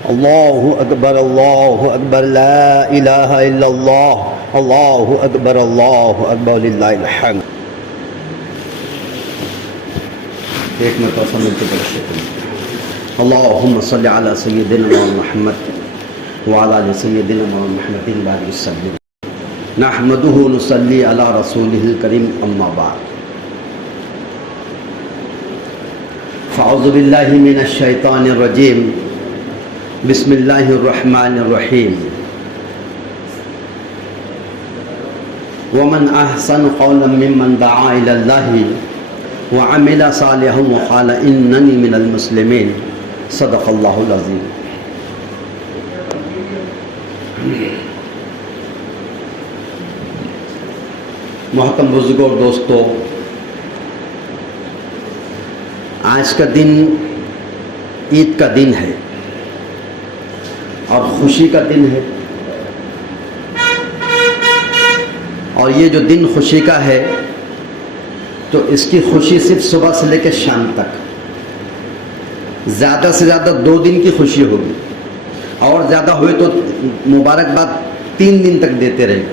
اللہ اکبر لا الہ الا اللہ اکبر للہ الحمد. ایک مرتبہ سمجھ کے پڑھتے ہیں اللہم صلی علی سیدنا محمد وعلی آل سیدنا محمد بارک وسلم. نحمدہ نصلی علی رسولہ الکریم اما بعد. فاعوذ باللہ من الشیطان الرجیم. بسم اللہ الرحمن الرحیم. ومن احسن قولا ممن دعا الی اللہ وعمل صالحا وقال اننی من المسلمین. صدق اللہ العظیم. محترم بزرگوں اور دوستو، آج کا دن عید کا دن ہے اور خوشی کا دن ہے. اور یہ جو دن خوشی کا ہے تو اس کی خوشی صرف صبح سے لے کے شام تک، زیادہ سے زیادہ 2 دن کی خوشی ہوگی، اور زیادہ ہوئے تو مبارکباد 3 دن تک دیتے رہے.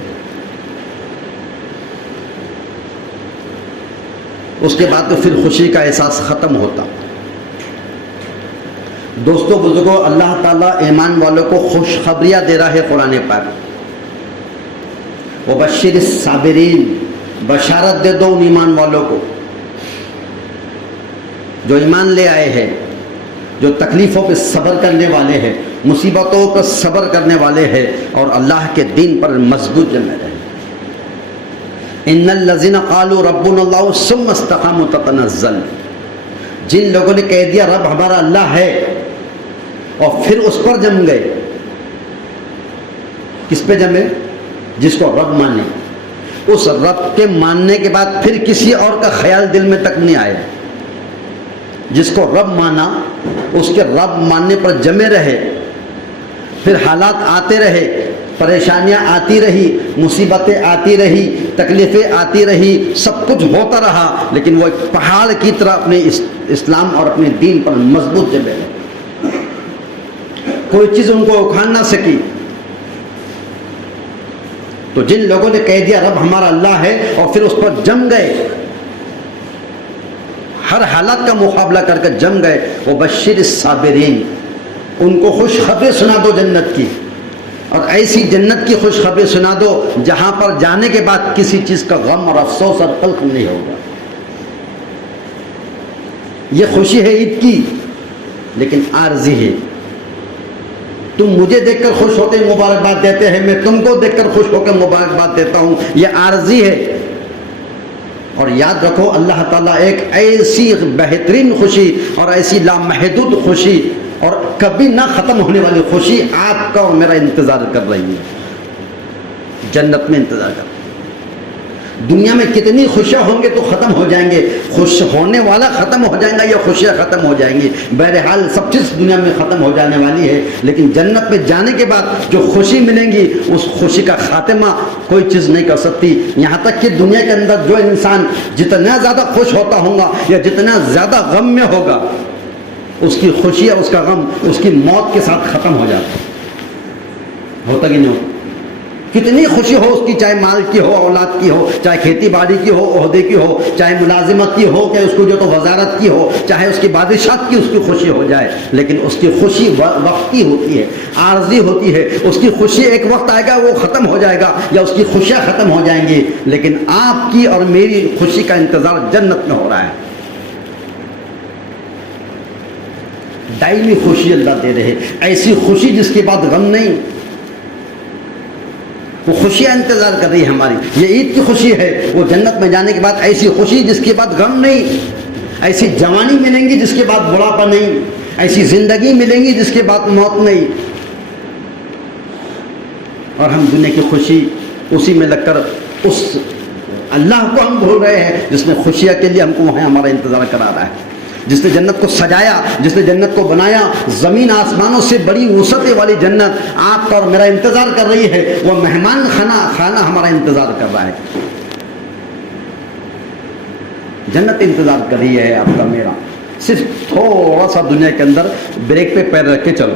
اس کے بعد تو پھر خوشی کا احساس ختم ہوتا. دوستو بزرگوں، اللہ تعالیٰ ایمان والوں کو خوشخبریاں دے رہا ہے قرآن پاک. وبشر الصابرین، بشارت دے دو ان ایمان والوں کو جو ایمان لے آئے ہیں، جو تکلیفوں پہ صبر کرنے والے ہیں، مصیبتوں پر صبر کرنے والے ہیں اور اللہ کے دین پر مضبوط جمے رہے. ان الذین قالوا ربنا اللہ ثم استقاموا تتنزل. جن لوگوں نے کہہ دیا رب ہمارا اللہ ہے اور پھر اس پر جم گئے. کس پہ جمے؟ جس کو رب مانے. اس رب کے ماننے کے بعد پھر کسی اور کا خیال دل میں تک نہیں آیا. جس کو رب مانا اس کے رب ماننے پر جمے رہے. پھر حالات آتے رہے، پریشانیاں آتی رہی، مصیبتیں آتی رہی، تکلیفیں آتی رہی، سب کچھ ہوتا رہا، لیکن وہ ایک پہاڑ کی طرح اپنے اسلام اور اپنے دین پر مضبوط جمے رہے. کوئی چیز ان کو اکھاڑ نہ سکی. تو جن لوگوں نے کہہ دیا رب ہمارا اللہ ہے اور پھر اس پر جم گئے، ہر حالت کا مقابلہ کر کے جم گئے، وبشر الصابرین، ان کو خوشخبری سنا دو جنت کی. اور ایسی جنت کی خوشخبری سنا دو جہاں پر جانے کے بعد کسی چیز کا غم اور افسوس اور تلخ نہیں ہوگا. یہ خوشی ہے عید کی، لیکن عارضی ہے. تم مجھے دیکھ کر خوش ہوتے مبارکباد دیتے ہیں، میں تم کو دیکھ کر خوش ہو کر مبارکباد دیتا ہوں. یہ عارضی ہے. اور یاد رکھو اللہ تعالیٰ ایک ایسی بہترین خوشی اور ایسی لامحدود خوشی اور کبھی نہ ختم ہونے والی خوشی آپ کا اور میرا انتظار کر رہی ہے. جنت میں انتظار کر. دنیا میں کتنی خوشیاں ہوں گے تو ختم ہو جائیں گے. خوش ہونے والا ختم ہو جائے گا یا خوشیاں ختم ہو جائیں گی. بہرحال سب چیز دنیا میں ختم ہو جانے والی ہے، لیکن جنت میں جانے کے بعد جو خوشی ملیں گی اس خوشی کا خاتمہ کوئی چیز نہیں کر سکتی. یہاں تک کہ دنیا کے اندر جو انسان جتنا زیادہ خوش ہوتا ہوگا یا جتنا زیادہ غم میں ہوگا، اس کی خوشی اور اس کا غم اس کی موت کے ساتھ ختم ہو جاتا. ہوتا کہ نہیں ہوتا؟ کتنی خوشی ہو اس کی، چاہے مال کی ہو، اولاد کی ہو، چاہے کھیتی باڑی کی ہو، عہدے کی ہو، چاہے ملازمت کی ہو کہ اس کو جو تو وزارت کی ہو، چاہے اس کی بادشاہت کی اس کی خوشی ہو جائے، لیکن اس کی خوشی وقتی ہوتی ہے، عارضی ہوتی ہے. اس کی خوشی ایک وقت آئے گا وہ ختم ہو جائے گا یا اس کی خوشیاں ختم ہو جائیں گی، لیکن آپ کی اور میری خوشی کا انتظار جنت میں ہو رہا ہے. دائمی خوشی اللہ دے رہے، ایسی خوشی جس کے بعد غم نہیں. وہ خوشیاں انتظار کر رہی ہے ہماری. یہ عید کی خوشی ہے، وہ جنت میں جانے کے بعد ایسی خوشی جس کے بعد غم نہیں. ایسی جوانی ملیں گی جس کے بعد بڑھاپا نہیں. ایسی زندگی ملیں گی جس کے بعد موت نہیں. اور ہم دنیا کی خوشی اسی میں لگ کر اس اللہ کو ہم بھول رہے ہیں جس نے خوشیاں کے لیے ہم کو وہاں ہمارا انتظار کرا رہا ہے، جس نے جنت کو سجایا، جس نے جنت کو بنایا. زمین آسمانوں سے بڑی وسعت والی جنت آپ کا اور میرا انتظار کر رہی ہے. وہ مہمان خانہ ہمارا انتظار کر رہا ہے. جنت انتظار کر رہی ہے آپ کا میرا. صرف تھوڑا سا دنیا کے اندر بریک پہ پیر رکھ کے چلو.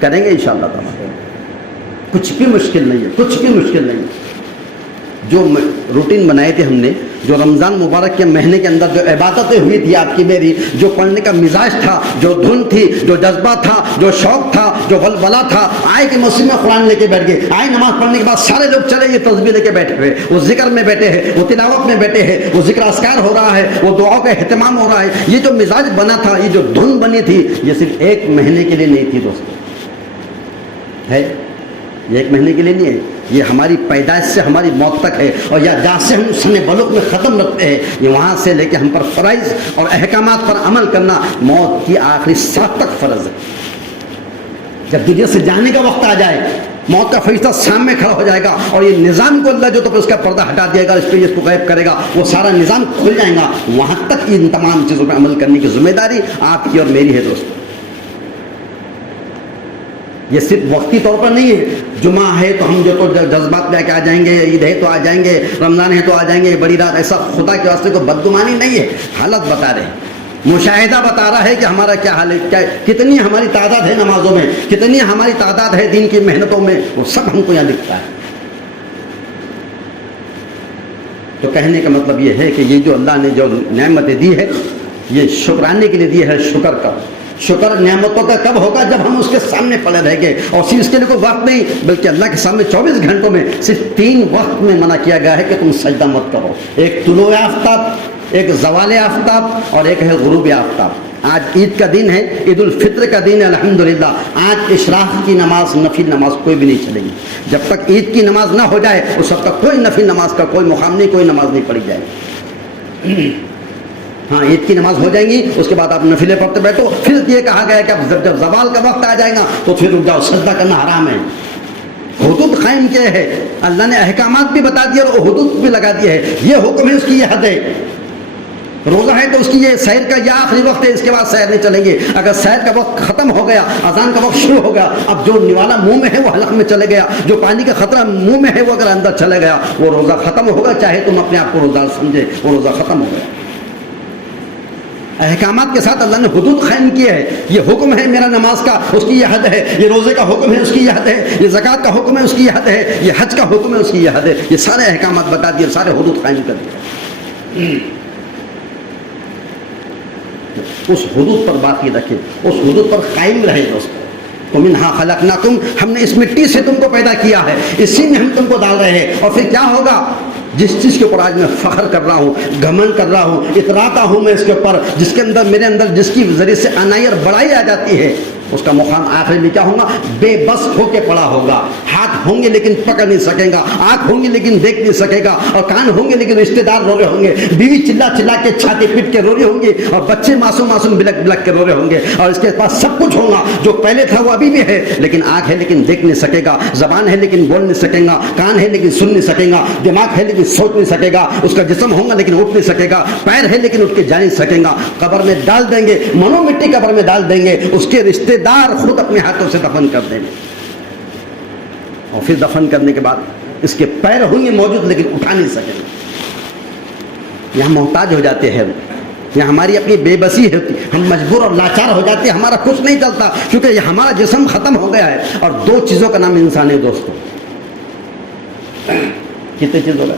کریں گے انشاءاللہ تعالیٰ. کچھ بھی مشکل نہیں ہے, کچھ بھی مشکل نہیں ہے. جو روٹین بنائے تھے ہم نے, جو رمضان مبارک کے مہینے کے اندر جو عبادتیں ہوئی تھی آپ کی میری, جو پڑھنے کا مزاج تھا, جو دھن تھی, جو جذبہ تھا, جو شوق تھا, جو ولولہ تھا, آئے کہ مسجد میں قرآن لے کے بیٹھ گئے, آئے نماز پڑھنے کے بعد سارے لوگ چلے یہ تسبیح لے کے بیٹھے ہوئے, وہ ذکر میں بیٹھے ہیں, وہ تلاوت میں بیٹھے ہیں, وہ ذکر اذکار ہو رہا ہے, وہ دعاؤں کا اہتمام ہو رہا ہے. یہ جو مزاج بنا تھا, یہ جو دھن بنی تھی, یہ صرف ایک مہینے کے لیے نہیں تھی دوستو, ہے یہ ایک مہینے کے لیے نہیں ہے, یہ ہماری پیدائش سے ہماری موت تک ہے. اور یا جہاں سے ہم سن بلوغ میں ختم رکھتے ہیں, یہ وہاں سے لے کے ہم پر فرائض اور احکامات پر عمل کرنا موت کی آخری سانس تک فرض ہے. جب دنیا سے جانے کا وقت آ جائے, موت کا فرشتہ سامنے کھڑا ہو جائے گا, اور یہ نظام کو اللہ جو تو اس کا پردہ ہٹا دے گا, اس پہ اس کو غائب کرے گا, وہ سارا نظام کھل جائے گا. وہاں تک ان تمام چیزوں پہ عمل کرنے کی ذمہ داری آپ کی اور میری ہے دوستو. یہ صرف وقتی طور پر نہیں ہے, جمعہ ہے تو ہم جو تو جذبات لے کے آ جائیں گے, عید ہے تو آ جائیں گے, رمضان ہے تو آ جائیں گے, بڑی رات, ایسا خدا کے واسطے کو بدگمانی نہیں ہے. حالت بتا رہے ہیں, مشاہدہ بتا رہا ہے کہ ہمارا کیا حال ہے, کیا کتنی ہماری تعداد ہے نمازوں میں, کتنی ہماری تعداد ہے دین کی محنتوں میں, وہ سب ہم کو یہاں دکھتا ہے. تو کہنے کا مطلب یہ ہے کہ یہ جو اللہ نے جو نعمتیں دی ہے, یہ شکرانے کے لیے دی ہے. شکر کا, شکر نعمتوں کا کب ہوگا, جب ہم اس کے سامنے پڑے رہ گئے. اور صرف اس کے لیے کوئی وقت نہیں, بلکہ اللہ کے سامنے 24 گھنٹوں میں صرف 3 وقت میں منع کیا گیا ہے کہ تم سجدہ مت کرو. ایک طلوع آفتاب, ایک زوال آفتاب, اور ایک ہے غروب آفتاب. آج عید کا دن ہے, عید الفطر کا دن ہے الحمدللہ. آج اشراق کی نماز, نفل نماز کوئی بھی نہیں چلے گی. جب تک عید کی نماز نہ ہو جائے اس وقت تک کوئی نفل نماز کا کوئی مقام نہیں, کوئی نماز نہیں پڑھی جائے. ہاں عید کی نماز ہو جائیں گی, اس کے بعد آپ نفلیں پڑھتے بیٹھو. پھر یہ کہا گیا کہ اب جب زوال کا وقت آ جائے گا تو پھر رک جاؤ, سجدہ کرنا حرام ہے. حدود قائم کیے ہے اللہ نے, احکامات بھی بتا دیے اور حدود بھی لگا دیے ہے. یہ حکم ہے, اس کی یہ حد ہے. روزہ ہے تو اس کی یہ سحر کا یہ آخری وقت ہے, اس کے بعد سحر نہیں چلیں گے. اگر سحر کا وقت ختم ہو گیا, اذان کا وقت شروع ہو گیا, اب جو نوالا منہ میں ہے وہ حلق میں چلے گیا, جو پانی کا خطرہ منہ میں ہے وہ اگر اندر چلے گیا, وہ روزہ ختم ہوگا. چاہے تم اپنے آپ کو روزہ سمجھے, وہ روزہ ختم ہو گیا. احکامات کے ساتھ اللہ نے حدود قائم کیے ہے. یہ حکم ہے میرا نماز کا, اس کی یہ حد ہے. یہ روزے کا حکم ہے, اس کی یہ حد ہے. یہ زکوٰۃ کا حکم ہے, اس کی یہ حد ہے. یہ حج کا حکم ہے, اس کی یہ حد ہے. یہ سارے احکامات بتا دیے, سارے حدود قائم کر دیے. اس حدود پر باقی رکھے, اس حدود پر قائم رہے دوستو. وَمِنْهَا خَلَقْنَاكُمْ, ہم نے اس مٹی سے تم کو پیدا کیا ہے, اسی میں ہم تم کو ڈال رہے ہیں. اور پھر کیا ہوگا, جس چیز کے اوپر آج میں فخر کر رہا ہوں, گھمنڈ کر رہا ہوں, اتراتا ہوں میں اس کے اوپر, جس کے اندر میرے اندر جس کی ذریعے سے عنائی اور بڑائی آ جاتی ہے, اس کا مقام آخر میں کیا ہوگا, بے بس ہو کے پڑا ہوگا. ہاتھ ہوں گے لیکن پکڑ نہیں سکے گا, آنکھ ہوں گے لیکن دیکھ نہیں سکے گا, اور کان ہوں گے لیکن رشتے دار رو رہے ہوں گے, بیوی چلا چلا کے چھاتی پیٹ کے رو رہی ہوں گی, اور بچے معصوم معصوم بلک بلک کے رو رہے ہوں گے. اور اس کے پاس سب کچھ ہوگا, جو پہلے تھا وہ ابھی بھی ہے, لیکن آنکھ ہے لیکن دیکھ نہیں سکے گا, زبان ہے لیکن بول نہیں سکے گا, کان ہے لیکن سن نہیں سکے گا, دماغ ہے لیکن سوچ نہیں سکے گا, اس کا جسم ہوگا لیکن اٹھ نہیں سکے گا, پیر ہے لیکن اٹھ کے جا نہیں سکے گا. قبر میں ڈال دیں گے, منو مٹی قبر میں ڈال دیں گے, اس کے رشتے دار خود اپنے ہاتھوں سے دفن کر دیں گے. اور پھر دفن کرنے کے بعد اس کے پیر ہوں گے موجود لیکن اٹھا نہیں سکیں گے. یہاں محتاج ہو جاتے ہیں, یہاں ہماری اپنی بے بسی ہوتی, ہم مجبور اور لاچار ہو جاتے ہیں, ہمارا کچھ نہیں چلتا کیونکہ یہ ہمارا جسم ختم ہو گیا ہے. اور 2 چیزوں کا نام انسان ہے دوستو. کتنے چیزوں کا,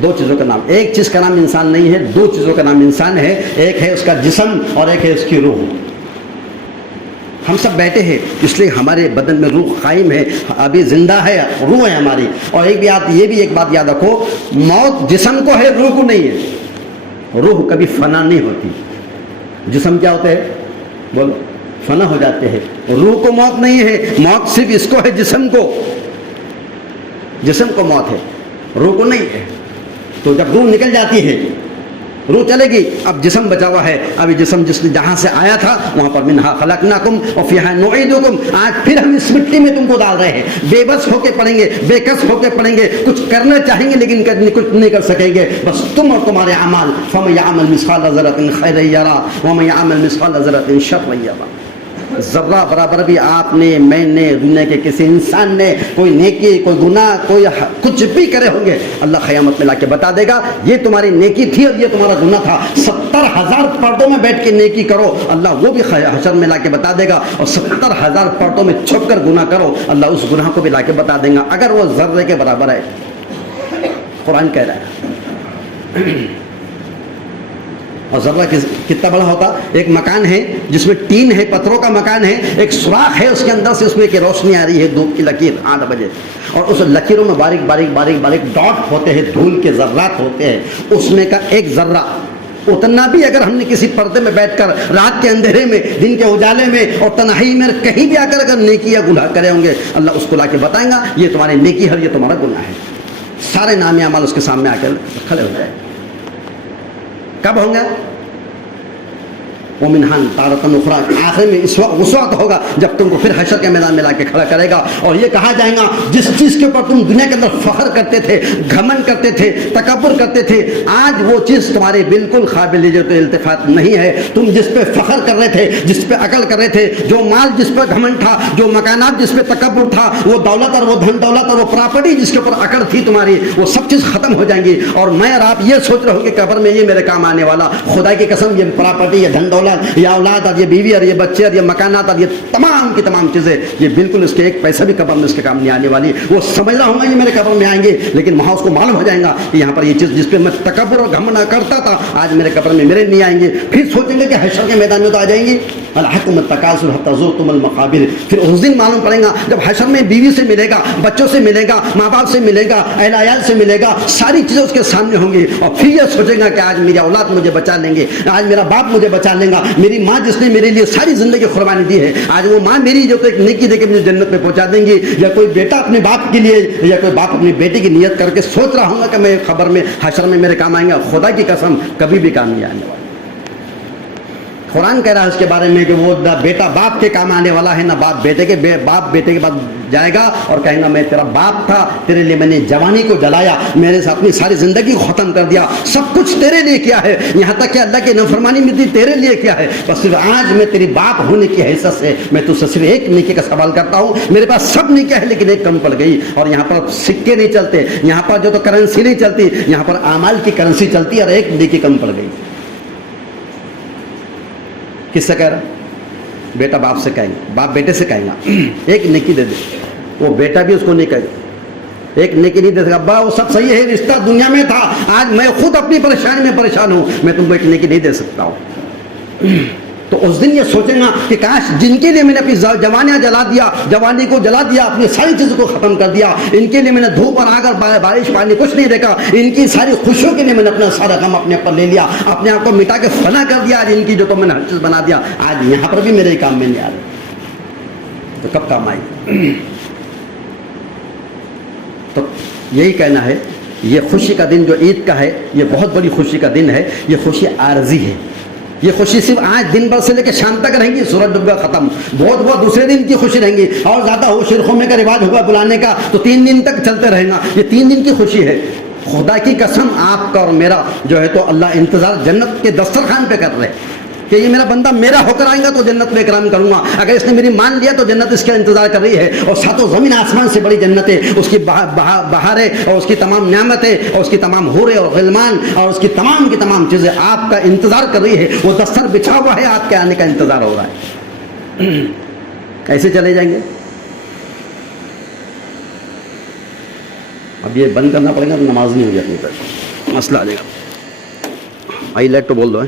2 چیزوں کا نام. ایک چیز کا نام انسان نہیں ہے, 2 چیزوں کا نام انسان ہے. ایک ہے اس کا جسم اور ایک ہے اس کی روح. ہم سب بیٹھے ہیں اس لیے ہمارے بدن میں روح قائم ہے, ابھی زندہ ہے, روح ہے ہماری. اور یہ بھی ایک بات یاد رکھو, موت جسم کو ہے, روح کو نہیں ہے. روح کبھی فنا نہیں ہوتی. جسم کیا ہوتا ہے, بولو, فنا ہو جاتے ہیں. روح کو موت نہیں ہے, موت صرف اس کو ہے, جسم کو. جسم کو موت ہے, روح کو نہیں ہے. تو جب روح نکل جاتی ہے, روح چلے گی, اب جسم بچا ہوا ہے. ابھی جسم جہاں سے آیا تھا وہاں پر منہا خلقناکم وفیہا نعیدکم, آج پھر ہم اس مٹی میں تم کو ڈال رہے ہیں. بے بس ہو کے پڑیں گے, بے کس ہو کے پڑیں گے, کچھ کرنا چاہیں گے لیکن کچھ نہیں کر سکیں گے. بس تم اور تمہارے اعمال. فمن یعمل مثقال ذرۃ خیرا یرہ ومن یعمل مثقال ذرۃ شرا یرہ. ذرہ برابر بھی آپ نے، میں نے، دنیا کے کسی انسان نے کوئی نیکی، کوئی گناہ، کوئی کچھ بھی کرے ہوں گے، اللہ قیامت میں لا کے بتا دے گا یہ تمہاری نیکی تھی اور یہ تمہارا گناہ تھا۔ 70,000 پردوں میں بیٹھ کے نیکی کرو، اللہ وہ بھی حشر میں لا کے بتا دے گا، اور 70,000 پردوں میں چھپ کر گناہ کرو، اللہ اس گناہ کو بھی لا کے بتا دیں گا، اگر وہ ذرے کے برابر ہے۔ قرآن کہہ رہا ہے۔ اور ذرہ کتنا بڑا ہوتا؟ ایک مکان ہے جس میں ٹین ہے، پتھروں کا مکان ہے، ایک سوراخ ہے اس کے اندر سے اس میں کی روشنی آ رہی ہے، دھوپ کی لکیر 8 بجے، اور اس لکیروں میں باریک باریک باریک باریک ڈاٹ ہوتے ہیں، دھول کے ذرات ہوتے ہیں، اس میں کا ایک ذرہ اتنا بھی اگر ہم نے کسی پردے میں بیٹھ کر رات کے اندھیرے میں، دن کے اجالے میں اور تنہائی میں کہیں بھی آ کر اگر نیکی یا گناہ کرے ہوں گے، اللہ اس کو لا کے بتائیں گا یہ تمہاری نیکی ہے، یہ تمہارا گناہ ہے۔ سارے نام اعمال اس کے سامنے آ کر کھڑے ہو جائے۔ کب ہوں گے؟ ومنہن تارتن اخری، آخر میں اس وقت ہوگا جب تم کو پھر حشر کے میدان میں لا کے کھڑا کرے گا، اور یہ کہا جائے گا جس چیز کے اوپر تم دنیا کے اندر فخر کرتے تھے، گھمنڈ کرتے تھے، تکبر کرتے تھے، آج وہ چیز تمہارے بالکل قابل التفات نہیں ہے۔ تم جس پہ فخر کر رہے تھے، جس پہ عقل کر رہے تھے، جو مال جس پہ گھمنڈ تھا، جو مکانات جس پہ تکبر تھا، وہ دولت اور وہ دھن دولت اور وہ پراپرٹی جس کے اوپر عقل تھی تمہاری، وہ سب چیز ختم ہو جائیں گی، اور میں اور آپ یہ سوچ رہے ہو کہ قبر میں یہ میرے کام آنے والا، خدا کی قسم یہ پراپرٹی، یہ دھن دولت، یا اولاد، یہ بیوی اور یہ بچے اور یہ مکانات اور یہ تمام کی تمام چیزیں، یہ بالکل اس کے ایک پیسہ بھی قبر میں اس کے کام نہیں آنے والی۔ وہ سمجھ رہا ہوں گا یہ میرے قبر میں آئیں گے، لیکن وہاں اس کو معلوم ہو جائے گا کہ یہاں پر یہ چیز جس پہ میں تکبر اور گھمنڈ کرتا تھا آج میرے قبر میں میرے نہیں آئیں گے۔ پھر سوچیں گے کہ حشر کے میدان میں تو آ جائیں گی، الحکم التکاثر حتی زرتم المقابر۔ پھر اس دن معلوم پڑے گا جب حشر میں بیوی سے ملے گا، بچوں سے ملے گا، ماں باپ سے ملے گا، اہل عیال سے ملے گا، ساری چیزیں اس کے سامنے ہوں گی، اور پھر یہ سوچے گا کہ آج میری اولاد مجھے بچا لیں گے، آج میرا باپ مجھے بچا لیں گا، میری ماں جس نے میرے لیے ساری زندگی قربانی دی ہے، آج وہ ماں میری جو تو ایک نیکی دے کے مجھے جنت میں پہنچا دیں گی، یا کوئی بیٹا اپنے باپ کے لیے یا کوئی باپ اپنی بیٹی کی نیت کر کے سوچ رہا ہوں گا کہ میں خبر میں حشر میں میرے کام آئیں گا، خدا کی قسم کبھی بھی کام نہیں آنے والا۔ قرآن کہہ رہا ہے اس کے بارے میں کہ وہ نہ بیٹا باپ کے کام آنے والا ہے، نہ باپ بیٹے کے، باپ بیٹے کے بعد جائے گا اور کہے گا میں تیرا باپ تھا، تیرے لیے میں نے جوانی کو جلایا، میرے سے اپنی ساری زندگی کو ختم کر دیا، سب کچھ تیرے لیے کیا ہے، یہاں تک کہ اللہ کی نافرمانی میں تیرے لیے کیا ہے، بس صرف آج میں تیری باپ ہونے کی حیثیت سے میں تجھ سے صرف ایک نیکی کا سوال کرتا ہوں، میرے پاس سب نیکیاں ہیں لیکن ایک کم پڑ گئی، اور یہاں پر سکے نہیں چلتے، یہاں پر جو تو کرنسی نہیں چلتی، یہاں پر اعمال کی کرنسی چلتی ہے، اور ایک نیکی کم پڑ گئی۔ کس سے کہہ رہا؟ بیٹا باپ سے کہیں گا، باپ بیٹے سے کہیں گا ایک نیکی دے دے، وہ بیٹا بھی اس کو نہیں کہے گا، ایک نیکی نہیں دے سکتا، ابا وہ سب صحیح ہے، رشتہ دنیا میں تھا، آج میں خود اپنی پریشانی میں پریشان ہوں، میں تم کو ایک نیکی نہیں دے سکتا ہوں۔ تو اس دن یہ سوچیں گا کہ کاش جن کے لیے میں نے اپنی جوانیاں جلا دیا، جوانی کو جلا دیا، اپنی ساری چیزوں کو ختم کر دیا، ان کے لیے میں نے دھوپ اور آگ اور بارش پانی کچھ نہیں دیکھا، ان کی ساری خوشیوں کے لیے میں نے اپنا سارا غم اپنے اوپر لے لیا، اپنے آپ کو مٹا کے فنا کر دیا، آج ان کی جو تو میں نے ہر چیز بنا دیا، آج یہاں پر بھی میرے کام میں نہیں آ رہے، تو کب کام آئی؟ تو یہی کہنا ہے، یہ خوشی کا دن جو عید کا ہے یہ بہت بڑی خوشی کا دن ہے، یہ خوشی عارضی ہے، یہ خوشی صرف آج دن بھر سے لے کے شام تک رہیں گی، سورج ڈوب گیا ختم، بہت دوسرے دن کی خوشی رہیں گی، اور زیادہ ہو شیرخوں میں کا رواج ہوگا بلانے کا تو 3 دن تک چلتے رہے گا، یہ 3 دن کی خوشی ہے۔ خدا کی قسم آپ کا اور میرا جو ہے تو اللہ انتظار جنت کے دسترخوان پہ کر رہے کہ یہ میرا بندہ میرا ہو کر آئے گا تو جنت میں اکرام کروں گا، اگر اس نے میری مان لیا تو جنت اس کا انتظار کر رہی ہے، اور ساتوں زمین آسمان سے بڑی جنت ہے، اس کی بہاریں اور اس کی تمام نعمتیں اور اس کی تمام حوریں اور غلمان اور اس کی تمام چیزیں آپ کا انتظار کر رہی ہے، وہ دستر بچھا ہوا ہے، آپ کے آنے کا انتظار ہو رہا ہے۔ ایسے چلے جائیں گے؟ اب یہ بند کرنا پڑے گا، نماز نہیں ہوگی اپنی طرف، مسئلہ آ جائے گا، آئی لیٹ تو بول دو،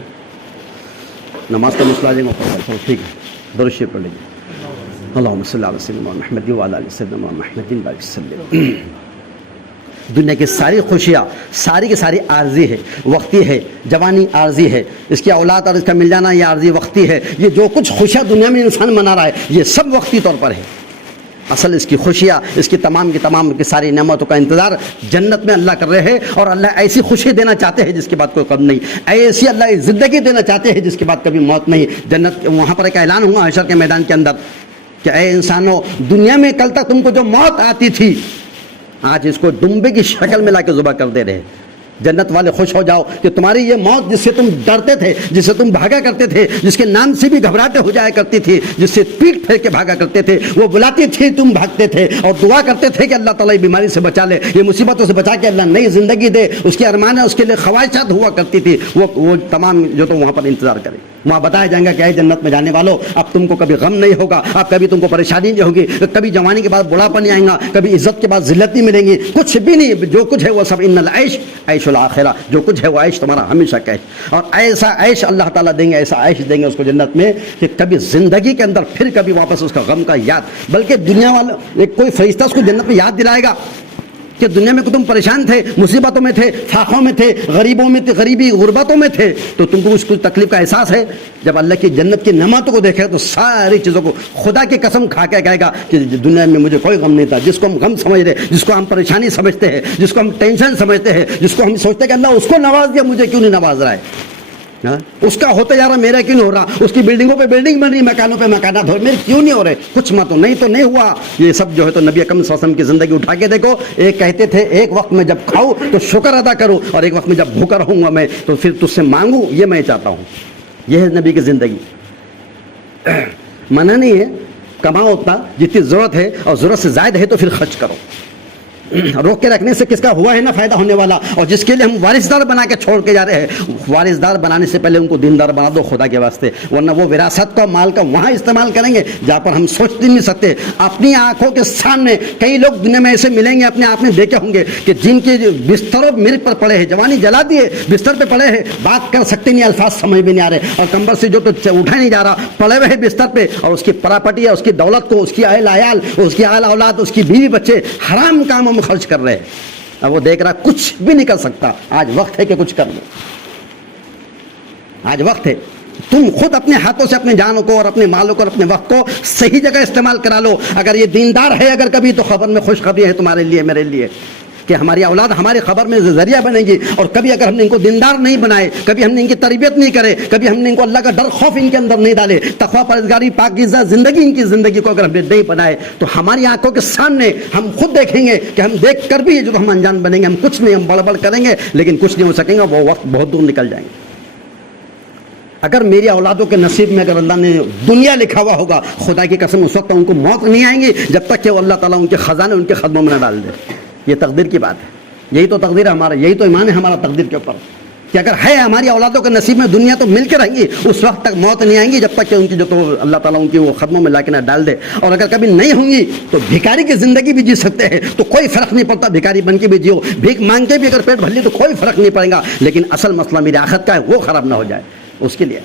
نماز کا مسئلہ آ جائے گا، ٹھیک ہے، درود شریف پڑھ لیجیے، اللہم صلی علی سیدنا محمد وعلی آل سیدنا محمد وسلم۔ دنیا کی ساری خوشیاں ساری کی ساری عارضی ہے، وقتی ہے، جوانی عارضی ہے، اس کی اولاد اور اس کا مل جانا یہ عارضی وقتی ہے، یہ جو کچھ خوشیاں دنیا میں انسان منا رہا ہے یہ سب وقتی طور پر ہے، اصل اس کی خوشیاں، اس کی تمام کی ساری نعمتوں کا انتظار جنت میں اللہ کر رہے ہیں، اور اللہ ایسی خوشی دینا چاہتے ہیں جس کے بعد کوئی غم نہیں، ایسی اللہ زندگی دینا چاہتے ہیں جس کے بعد کبھی موت نہیں۔ جنت وہاں پر ایک اعلان ہوا حشر کے میدان کے اندر کہ اے انسانوں، دنیا میں کل تک تم کو جو موت آتی تھی آج اس کو ڈمبے کی شکل میں لا کے ذبح کر دے رہے، جنت والے خوش ہو جاؤ کہ تمہاری یہ موت جس سے تم ڈرتے تھے، جس سے تم بھاگا کرتے تھے، جس کے نام سے بھی گھبراہٹیں ہو جایا کرتی تھی، جس سے پیٹ پھیر کے بھاگا کرتے تھے، وہ بلاتی تھی تم بھاگتے تھے اور دعا کرتے تھے کہ اللہ تعالیٰ یہ بیماری سے بچا لے، یہ مصیبتوں سے بچا کے اللہ نئی زندگی دے، اس کے ارمان ہے، اس کے لیے خواہشات ہوا کرتی تھی، وہ تمام جو تو وہاں پر انتظار کریں. وہاں بتایا جائیں گا کہ اے جنت میں جانے والوں، اب تم کو کبھی غم نہیں ہوگا، اب کبھی تم کو پریشانی نہیں ہوگی، کبھی جوانی کے بعد بڑھاپا نہیں آئے گا، کبھی عزت کے بعد ذلت نہیں ملیں گی، کچھ بھی نہیں، جو کچھ ہے وہ سب ان العیش عیش الاخرہ، جو کچھ ہے وہ عیش تمہارا ہمیشہ کا عیش. اور ایسا عیش اللہ تعالیٰ دیں گے، ایسا عیش دیں گے اس کو جنت میں کہ کبھی زندگی کے اندر پھر کبھی واپس اس کا غم کا یاد، بلکہ دنیا والا ایک کوئی فرشتہ اس کو جنت میں یاد دلائے گا کہ دنیا میں تم پریشان تھے، مصیبتوں میں تھے، فاقوں میں تھے، غریبوں میں تھے، غریبی غربتوں میں تھے، تو تم کو کچھ تکلیف کا احساس ہے. جب اللہ کی جنت کی نعمتوں کو دیکھے تو ساری چیزوں کو خدا کی قسم کھا کے کہے گا کہ دنیا میں مجھے کوئی غم نہیں تھا. جس کو ہم غم سمجھ رہے، جس کو ہم پریشانی سمجھتے ہیں، جس کو ہم ٹینشن سمجھتے ہیں، جس کو ہم سوچتے ہیں کہ اللہ اس کو نواز دیا، مجھے کیوں نہیں نواز رہا ہے، اس کا ہوتا جا رہا میرا کیوں نہیں ہو رہا، اس کی بلڈنگوں پہ بلڈنگ بن رہی، مکانوں پہ مکانات ہو رہے، میرے کیوں نہیں ہو رہے، کچھ مت ہو، نہیں تو نہیں ہوا. یہ سب جو ہے تو نبی اکرم صلی اللہ علیہ وسلم کی زندگی اٹھا کے دیکھو. ایک کہتے تھے ایک وقت میں جب کھاؤ تو شکر ادا کرو، اور ایک وقت میں جب بھوکا رہوں گا میں تو پھر تجھ سے مانگوں، یہ میں چاہتا ہوں. یہ ہے نبی کی زندگی. منع نہیں ہے، کماؤ اتنا جتنی ضرورت ہے، اور ضرورت سے زائد ہے تو پھر خرچ کرو. روک کے رکھنے سے کس کا ہوا ہے نا فائدہ ہونے والا. اور جس کے لیے ہم وارثدار بنا کے چھوڑ کے جا رہے ہیں، وارثدار بنانے سے پہلے ان کو دیندار بنا دو خدا کے واسطے، ورنہ وہ وراثت کا مال کا وہاں استعمال کریں گے جہاں پر ہم سوچ نہیں سکتے. اپنی آنکھوں کے سامنے کئی لوگ دنیا میں ایسے ملیں گے، اپنے آپ میں دیکھے ہوں گے کہ جن کے بستروں میرے پر پڑے ہیں، جوانی جلا دیے، بستر پہ پڑے ہیں، بات کر سکتے نہیں، الفاظ سمجھ بھی نہیں آ رہے، اور کمبر سے جو تو اٹھا نہیں جا رہا، پڑے ہوئے بستر پہ، اور اس کی پراپرٹی ہے، اس کی دولت کو، اس کی اہل عیال، اس کی اعلی اولاد، اس کی بیوی بچے حرام کاموں میں خرچ کر رہے ہیں. اب وہ دیکھ رہا کچھ بھی نہیں کر سکتا. آج وقت ہے کہ کچھ کر لو، آج وقت ہے. تم خود اپنے ہاتھوں سے اپنے جانوں کو اور اپنے مالوں کو اور اپنے وقت کو صحیح جگہ استعمال کرا لو. اگر یہ دیندار ہے اگر کبھی تو خبر میں خوشخبری ہے تمہارے لیے، میرے لیے، کہ ہماری اولاد ہماری خبر میں ذریعہ بنے گی. اور کبھی اگر ہم نے ان کو دیندار نہیں بنائے، کبھی ہم نے ان کی تربیت نہیں کرے، کبھی ہم نے ان کو اللہ کا ڈر خوف ان کے اندر نہیں ڈالے، تقویٰ پرہیزگاری پاکیزہ زندگی ان کی زندگی کو اگر ہم نے نہیں بنائے، تو ہماری آنکھوں کے سامنے ہم خود دیکھیں گے کہ ہم دیکھ کر بھی جو ہم انجان بنیں گے، ہم کچھ نہیں، ہم بڑبڑ کریں گے لیکن کچھ نہیں ہو سکیں گے. وہ وقت بہت دور نکل جائیں گے. اگر میری اولادوں کے نصیب میں اگر اللہ نے دنیا لکھا ہوا ہوگا، خدا کی قسم اس وقت ان کو موت نہیں آئیں گی جب تک کہ وہ اللہ تعالیٰ ان کے خزانے ان کے قدموں میں نہ ڈال دے. یہ تقدیر کی بات ہے، یہی تو تقدیر ہے ہمارا، یہی تو ایمان ہے ہمارا تقدیر کے اوپر، کہ اگر ہے ہماری اولادوں کے نصیب میں دنیا تو مل کے رہیں گی، اس وقت تک موت نہیں آئیں گی جب تک کہ ان کی جو تو اللہ تعالیٰ ان کی وہ قدموں میں لا کے نہ ڈال دے. اور اگر کبھی نہیں ہوں گی تو بھکاری کی زندگی بھی جی سکتے ہیں، تو کوئی فرق نہیں پڑتا، بھکاری بن کے بھی جیو، بھیک مانگ کے بھی اگر پیٹ بھر لی تو کوئی فرق نہیں پڑے گا. لیکن اصل مسئلہ میری آخرت کا ہے، وہ خراب نہ ہو جائے، اس کے لیے.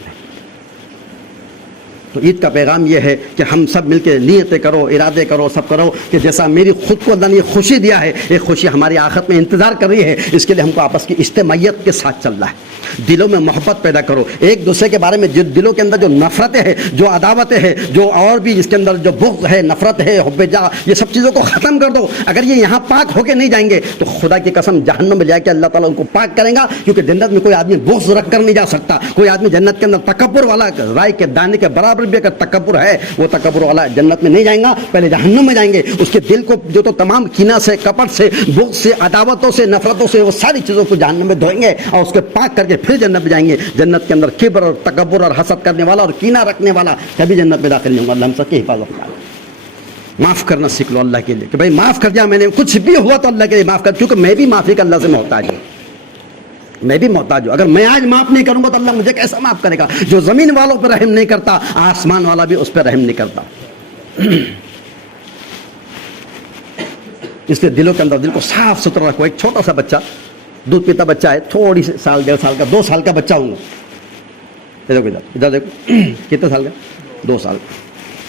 تو عید کا پیغام یہ ہے کہ ہم سب مل کے نیتیں کرو، ارادے کرو، سب کرو کہ جیسا میری خود کو اللہ نے یہ خوشی دیا ہے، ایک خوشی ہماری آخرت میں انتظار کر رہی ہے. اس کے لیے ہم کو آپس کی اجتماعیت کے ساتھ چلنا ہے. دلوں میں محبت پیدا کرو، ایک دوسرے کے بارے میں جو دلوں کے اندر جو نفرتیں ہیں، جو عداوتیں ہیں، جو اور بھی اس کے اندر جو بغض ہے، نفرت ہے، حب جا، یہ سب چیزوں کو ختم کر دو. اگر یہ یہاں پاک ہو کے نہیں جائیں گے تو خدا کی قسم جہنم میں جا کے اللہ تعالیٰ ان کو پاک کریں گا. کیونکہ جنت میں کوئی آدمی بغض رکھ کر نہیں جا سکتا. کوئی آدمی جنت کے اندر تکبر والا، رائے کے دانے کے برابر بھی اگر تکبر ہے، وہ تکبر والا جنت میں نہیں جائیں گا، پہلے جہنم میں جائیں گے. اس کے دل کو جو تو تمام کینہ سے، کپٹ سے، بغض سے، عداوتوں سے، نفرتوں سے، وہ ساری چیزوں کو جہنم میں دھوئیں گے اور اس کے پاک کر کے پھر جنت میں جائیں گے. جنت کے اندر کبر اور تکبر اور حسد کرنے والا اور کینہ رکھنے والا کبھی جنت میں داخل نہیں ہوگا. اللہ ہم سب کی حفاظت کرے. معاف کرنا سیکھ لو اللہ کے لیے کہ بھائی معاف کر دیا میں نے، کچھ بھی ہوا تو اللہ کے لیے معاف کر، کیونکہ میں بھی معافی کا اللہ سے محتاج ہوں. میں بھی محتاج ہوں. اگر میں آج معاف نہیں کروں گا تو اللہ مجھے کیسا معاف کرے گا؟ جو زمین والوں پہ رحم نہیں کرتا، آسمان والا بھی اس پہ رحم نہیں کرتا. اس لیے دلوں کے اندر دل کو صاف ستھرا رکھو. ایک چھوٹا سا بچہ، دودھ پیتا بچہ ہے، تھوڑی سی سال، 1.5 سال کا، 2 سال کا بچہ ہوں گا، ادھر دیکھو کتنے سال کا، 2 سال.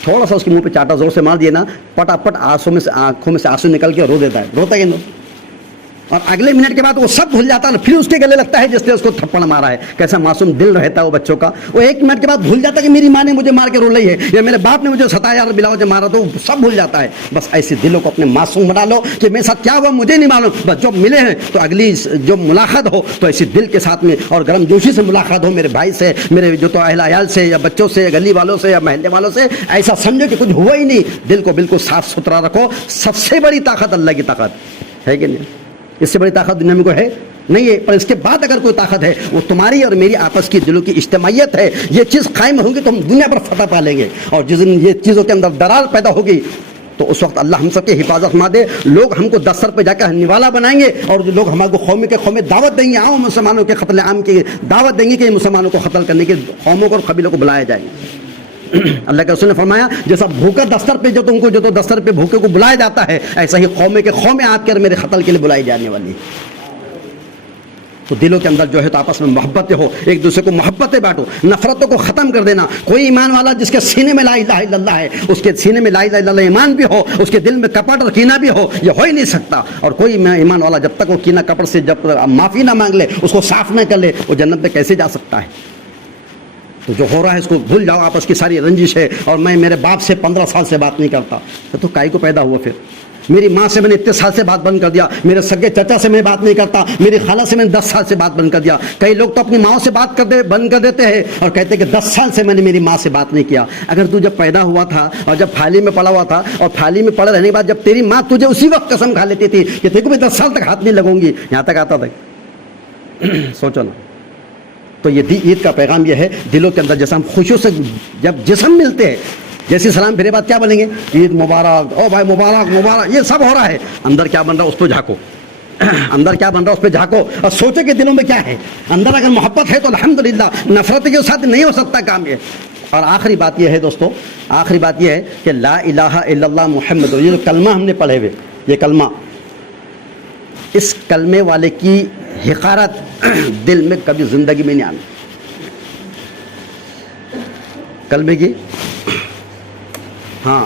تھوڑا سا اس کے منہ پہ چاٹا زور سے مار دیا نا، پٹاپٹ آنکھوں میں سے آنسو نکل کے رو دیتا ہے. روتا ہے کہ نہیں؟ اور اگلے منٹ کے بعد وہ سب بھول جاتا ہے، پھر اس کے گلے لگتا ہے جس نے اس کو تھپڑ مارا ہے. کیسا معصوم دل رہتا ہے وہ بچوں کا. وہ 1 منٹ کے بعد بھول جاتا ہے کہ میری ماں نے مجھے مار کے رو لی ہے، یا میرے باپ نے مجھے ستایا اور بلا وجہ مارا، تو وہ سب بھول جاتا ہے. بس ایسے دلوں کو اپنے معصوم بنا لو کہ میرے ساتھ کیا ہوا مجھے نہیں معلوم، بس جب ملے ہیں تو اگلی جو ملاقات ہو تو ایسے دل کے ساتھ میں اور گرم جوشی سے ملاقات ہو، میرے بھائی سے، میرے جو تو اہل عیال سے، یا بچوں سے، یا گلی والوں سے، یا محلے والوں سے. ایسا سمجھو کہ کچھ ہوا ہی نہیں. دل کو بالکل صاف ستھرا رکھو. سب سے بڑی طاقت اللہ کی طاقت ہے کہ نہیں؟ اس سے بڑی طاقت دنیا میں کوئی ہے؟ نہیں ہے، پر اس کے بعد اگر کوئی طاقت ہے وہ تمہاری اور میری آپس کی دلوں کی اجتماعیت ہے. یہ چیز قائم ہوگی تو ہم دنیا پر فتح پا لیں گے. اور جس دن یہ چیزوں کے اندر درار پیدا ہوگی تو اس وقت اللہ ہم سب کی حفاظت فرما دے. لوگ ہم کو دستر پہ جا کے نوالا بنائیں گے اور جو لوگ ہمارے کو قومیں دعوت دیں گے، آؤ مسلمانوں کے قتل عام کی دعوت دیں گے کہ مسلمانوں کو قتل کرنے کی قوموں کو اور قبیلوں کو بلایا جائے. اللہ کے رسول نے فرمایا جیسا بھوکا دستر پہ جو تم کو جو تو دستر پہ بھوکے کو بلایا جاتا ہے، ایسا ہی قومیں آ کر میرے قتل کے لیے بلائی جانے والی. تو دلوں کے اندر جو ہے تو آپس میں محبتیں ہو، ایک دوسرے کو محبتیں بانٹو، نفرتوں کو ختم کر دینا. کوئی ایمان والا جس کے سینے میں لا الہ الا اللہ ہے، اس کے سینے میں لا الہ الا اللہ ایمان بھی ہو، اس کے دل میں کپٹ اور کینہ بھی ہو، یہ ہو ہی نہیں سکتا. اور کوئی ایمان والا جب تک وہ کینہ کپٹ سے جب معافی نہ مانگ لے، اس کو صاف نہ کر لے، وہ جنت میں کیسے جا سکتا ہے؟ تو جو ہو رہا ہے اس کو بھول جاؤ. آپس کی ساری رنجش ہے. اور میں میرے باپ سے 15 سال سے بات نہیں کرتا، تو کائی کو پیدا ہوا؟ پھر میری ماں سے میں نے اتنے سال سے بات بند کر دیا، میرے سگے چچا سے میں بات نہیں کرتا، میری خالہ سے میں نے 10 سال سے بات بند کر دیا. کئی لوگ تو اپنی ماں سے بات بند کر دیتے ہیں اور کہتے ہیں کہ 10 سال سے میں نے میری ماں سے بات نہیں کیا. اگر تو جب پیدا ہوا تھا اور جب پھالی میں پڑا ہوا تھا اور پھالی میں پڑے رہنے کے بعد جب تیری ماں تجھے اسی وقت قسم کھا لیتی تھی کہ تیرے کو میں 10 سال تک ہاتھ نہیں لگوں گی، یہاں تک آتا تھا. سوچو نا. تو یہ عید کا پیغام یہ ہے، دلوں کے اندر جیسا ہم خوشیوں سے جب جسم ملتے ہیں، جیسے سلام پھرے بعد کیا بولیں گے؟ عید مبارک، او بھائی مبارک مبارک، یہ سب ہو رہا ہے. اندر کیا بن رہا ہے اس پہ جھانکو، اندر کیا بن رہا ہے اس پہ جھانکو اور سوچو کہ دلوں میں کیا ہے. اندر اگر محبت ہے تو الحمدللہ، نفرت کے ساتھ نہیں ہو سکتا کام یہ. اور آخری بات یہ ہے دوستو، آخری بات یہ ہے کہ لا الہ الا اللہ محمد، یہ جو کلمہ ہم نے پڑھے ہوئے، یہ کلمہ، اس کلمے والے کی حقارت دل میں کبھی زندگی میں نہیں آنا. کلمے کی ہاں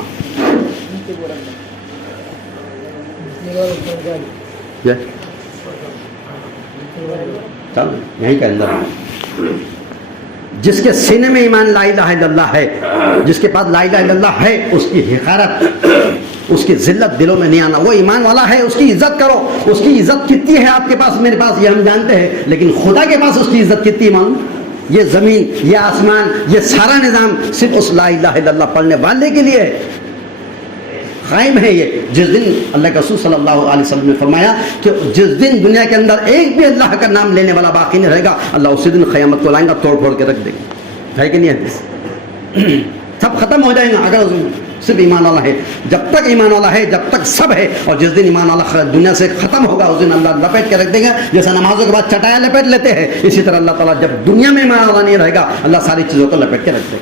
یہیں کا اندر جس کے سینے میں ایمان لا الہ الا اللہ ہے، جس کے پاس لا الہ الا اللہ ہے، اس کی حقارت، اس کی ذلت دلوں میں نہیں آنا. وہ ایمان والا ہے، اس کی عزت کرو. اس کی عزت کتنی ہے آپ کے پاس میرے پاس یہ ہم جانتے ہیں، لیکن خدا کے پاس اس کی عزت کتنی معلوم؟ یہ زمین، یہ آسمان، یہ سارا نظام صرف اس لا الہ الا اللہ پڑھنے والے کے لیے قائم ہے. یہ جس دن اللہ کے رسول صلی اللہ علیہ وسلم نے فرمایا کہ جس دن دنیا کے اندر ایک بھی اللہ کا نام لینے والا باقی نہیں رہے گا، اللہ اسی دن قیامت کو لائیں گا، توڑ پھوڑ کے رکھ دے گا. ہے کہ نہیں حدیث؟ سب ختم ہو جائیں گا اگر صرف ایمان والا ہے. جب تک ایمان والا ہے، جب تک سب ہے. اور جس دن ایمان والا دنیا سے ختم ہوگا، اس دن اللہ لپیٹ کے رکھ دے گا. جیسا نمازوں کے بعد چٹایا لپیٹ لیتے ہیں، اسی طرح اللہ تعالیٰ جب دنیا میں ایمان والا نہیں رہے گا، اللہ ساری چیزوں کو لپیٹ کے رکھ دے گا.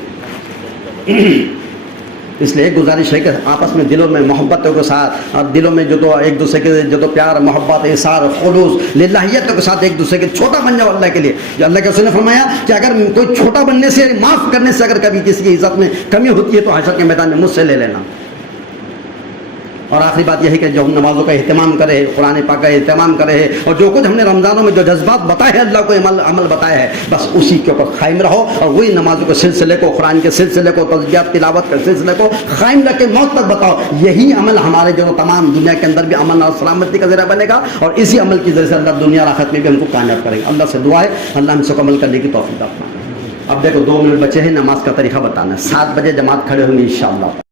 اس لیے ایک گزارش ہے کہ آپس میں دلوں میں محبتوں کے ساتھ اور دلوں میں جو تو ایک دوسرے کے جو تو پیار محبت احسار خلوص للہیتوں کے ساتھ ایک دوسرے کے چھوٹا بن جاؤ اللہ کے لیے. جو اللہ کے رسول نے فرمایا کہ اگر کوئی چھوٹا بننے سے، معاف کرنے سے اگر کبھی کسی کی عزت میں کمی ہوتی ہے تو حشر کے میدان میں مجھ سے لے لینا. اور آخری بات یہ ہے کہ جو ہم نمازوں کا اہتمام کرے، قرآن پاک کا اہتمام کرے، اور جو کچھ ہم نے رمضانوں میں جو جذبات بتائے ہیں، اللہ کو عمل بتایا ہے، بس اسی کے اوپر قائم رہو. اور وہی نمازوں کے سلسلے کو، قرآن کے سلسلے کو، تسبیحات تلاوت کے سلسلے کو قائم رکھ کے موت تک بتاؤ. یہی عمل ہمارے جو تمام دنیا کے اندر بھی امن اور سلامتی کا ذریعہ بنے گا. اور اسی عمل کی ذریعے سے اللہ دنیا اور آخرت میں بھی ہم کو کامیاب کرے گا. اللہ سے دعا ہے اللہ ہم سب کو عمل کرنے کی توفیق عطا فرمائے. اب دیکھو 2 منٹ بچے ہیں، نماز کا طریقہ بتانا ہے. 7 بجے جماعت کھڑے ہوں گے انشاءاللہ.